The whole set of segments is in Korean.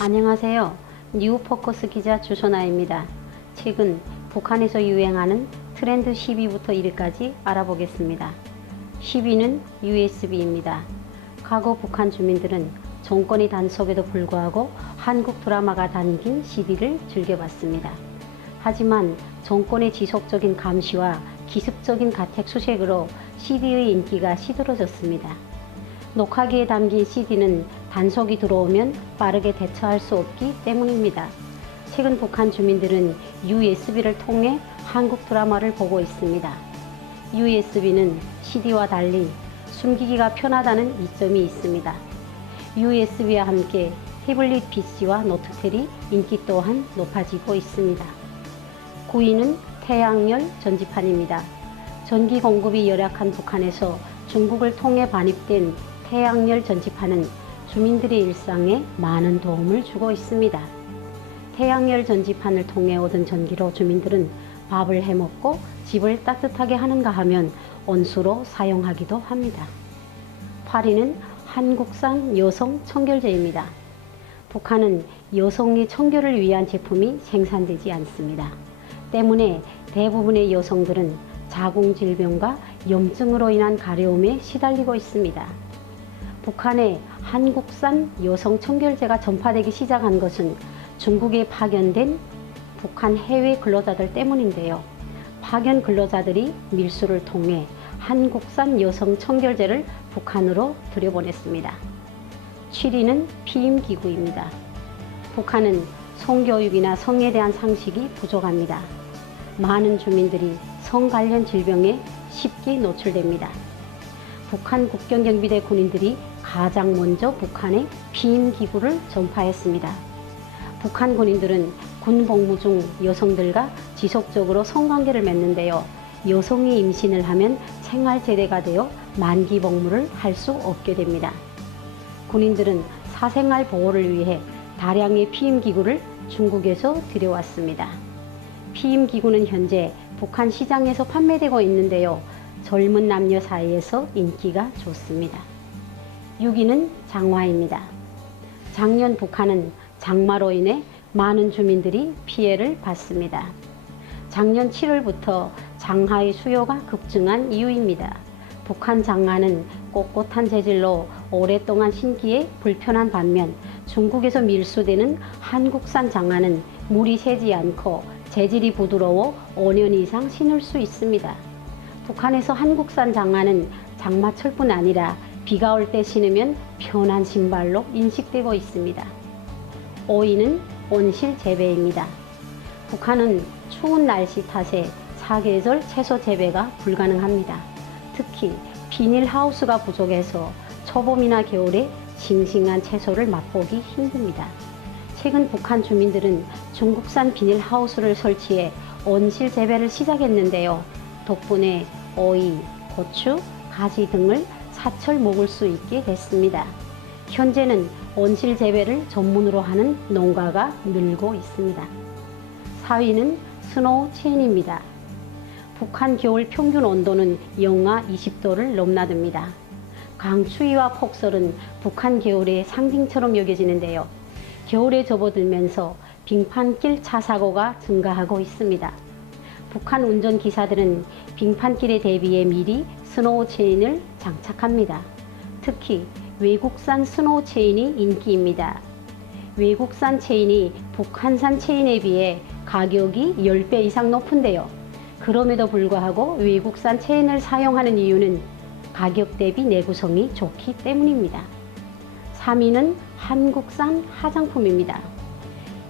안녕하세요. 뉴포커스 기자 주소나입니다. 최근 북한에서 유행하는 트렌드 10위부터 1위까지 알아보겠습니다. 10위는 USB입니다. 과거 북한 주민들은 정권의 단속에도 불구하고 한국 드라마가 담긴 CD를 즐겨봤습니다. 하지만 정권의 지속적인 감시와 기습적인 가택 수색으로 CD의 인기가 시들어졌습니다. 녹화기에 담긴 CD는 단속이 들어오면 빠르게 대처할 수 없기 때문입니다. 최근 북한 주민들은 USB를 통해 한국 드라마를 보고 있습니다. USB는 CD와 달리 숨기기가 편하다는 이점이 있습니다. USB와 함께 태블릿 PC와 노트텔이 인기 또한 높아지고 있습니다. 9위는 태양열 전지판입니다. 전기 공급이 열악한 북한에서 중국을 통해 반입된 태양열 전지판은 주민들의 일상에 많은 도움을 주고 있습니다. 태양열 전지판을 통해 얻은 전기로 주민들은 밥을 해먹고 집을 따뜻하게 하는가 하면 온수로 사용하기도 합니다. 8위는 한국산 여성 청결제입니다. 북한은 여성의 청결을 위한 제품이 생산되지 않습니다. 때문에 대부분의 여성들은 자궁질병과 염증으로 인한 가려움에 시달리고 있습니다. 북한에 한국산 여성 청결제가 전파되기 시작한 것은 중국에 파견된 북한 해외 근로자들 때문인데요. 파견 근로자들이 밀수를 통해 한국산 여성 청결제를 북한으로 들여보냈습니다. 7위는 피임기구입니다. 북한은 성교육이나 성에 대한 상식이 부족합니다. 많은 주민들이 성 관련 질병에 쉽게 노출됩니다. 북한 국경경비대 군인들이 가장 먼저 북한에 피임기구를 전파했습니다. 북한 군인들은 군 복무 중 여성들과 지속적으로 성관계를 맺는데요. 여성이 임신을 하면 생활제대가 되어 만기 복무를 할 수 없게 됩니다. 군인들은 사생활 보호를 위해 다량의 피임기구를 중국에서 들여왔습니다. 피임기구는 현재 북한 시장에서 판매되고 있는데요. 젊은 남녀 사이에서 인기가 좋습니다. 6위는 장화입니다. 작년 북한은 장마로 인해 많은 주민들이 피해를 봤습니다. 작년 7월부터 장화의 수요가 급증한 이유입니다. 북한 장화는 꼿꼿한 재질로 오랫동안 신기에 불편한 반면 중국에서 밀수되는 한국산 장화는 물이 새지 않고 재질이 부드러워 5년 이상 신을 수 있습니다. 북한에서 한국산 장화는 장마철뿐 아니라 비가 올 때 신으면 편한 신발로 인식되고 있습니다. 5위는 온실 재배입니다. 북한은 추운 날씨 탓에 사계절 채소 재배가 불가능합니다. 특히 비닐하우스가 부족해서 초봄이나 겨울에 싱싱한 채소를 맛보기 힘듭니다. 최근 북한 주민들은 중국산 비닐하우스를 설치해 온실 재배를 시작했는데요. 덕분에 오이, 고추, 가지 등을 사철 먹을 수 있게 됐습니다. 현재는 온실 재배를 전문으로 하는 농가가 늘고 있습니다. 4위는 스노우 체인입니다. 북한 겨울 평균 온도는 영하 20도를 넘나듭니다. 강추위와 폭설은 북한 겨울의 상징처럼 여겨지는데요. 겨울에 접어들면서 빙판길 차 사고가 증가하고 있습니다. 북한 운전기사들은 빙판길에 대비해 미리 스노우 체인을 장착합니다. 특히 외국산 스노우 체인이 인기입니다. 외국산 체인이 북한산 체인에 비해 가격이 10배 이상 높은데요. 그럼에도 불구하고 외국산 체인을 사용하는 이유는 가격 대비 내구성이 좋기 때문입니다. 3위는 한국산 화장품입니다.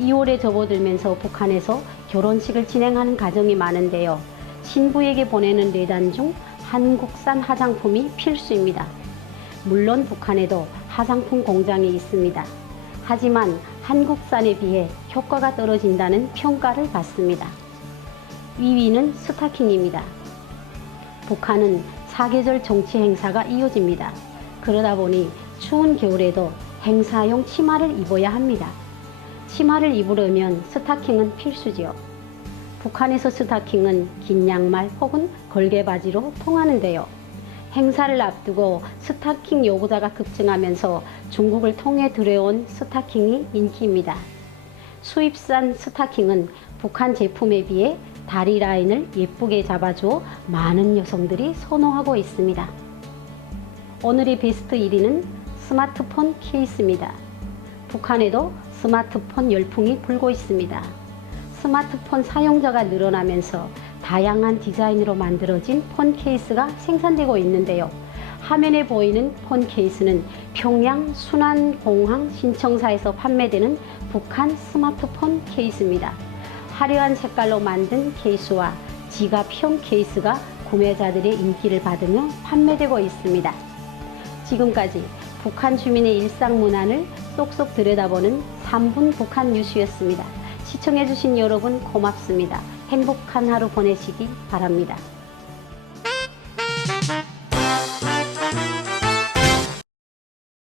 2월에 접어들면서 북한에서 결혼식을 진행하는 가정이 많은데요. 신부에게 보내는 내단 중 한국산 화장품이 필수입니다. 물론 북한에도 화장품 공장이 있습니다. 하지만 한국산에 비해 효과가 떨어진다는 평가를 받습니다. 2위는 스타킹입니다. 북한은 사계절 정치 행사가 이어집니다. 그러다 보니 추운 겨울에도 행사용 치마를 입어야 합니다. 치마를 입으려면 스타킹은 필수지요. 북한에서 스타킹은 긴 양말 혹은 걸개 바지로 통하는데요. 행사를 앞두고 스타킹 요구자가 급증하면서 중국을 통해 들여온 스타킹이 인기입니다. 수입산 스타킹은 북한 제품에 비해 다리 라인을 예쁘게 잡아주어 많은 여성들이 선호하고 있습니다. 오늘의 베스트 1위는 스마트폰 케이스입니다. 북한에도 스마트폰 열풍이 불고 있습니다. 스마트폰 사용자가 늘어나면서 다양한 디자인으로 만들어진 폰 케이스가 생산되고 있는데요. 화면에 보이는 폰 케이스는 평양 순안공항 신청사에서 판매되는 북한 스마트폰 케이스입니다. 화려한 색깔로 만든 케이스와 지갑형 케이스가 구매자들의 인기를 받으며 판매되고 있습니다. 지금까지 북한 주민의 일상 문화를 쏙쏙 들여다보는 3분 북한 뉴스였습니다. 시청해주신 여러분 고맙습니다. 행복한 하루 보내시기 바랍니다.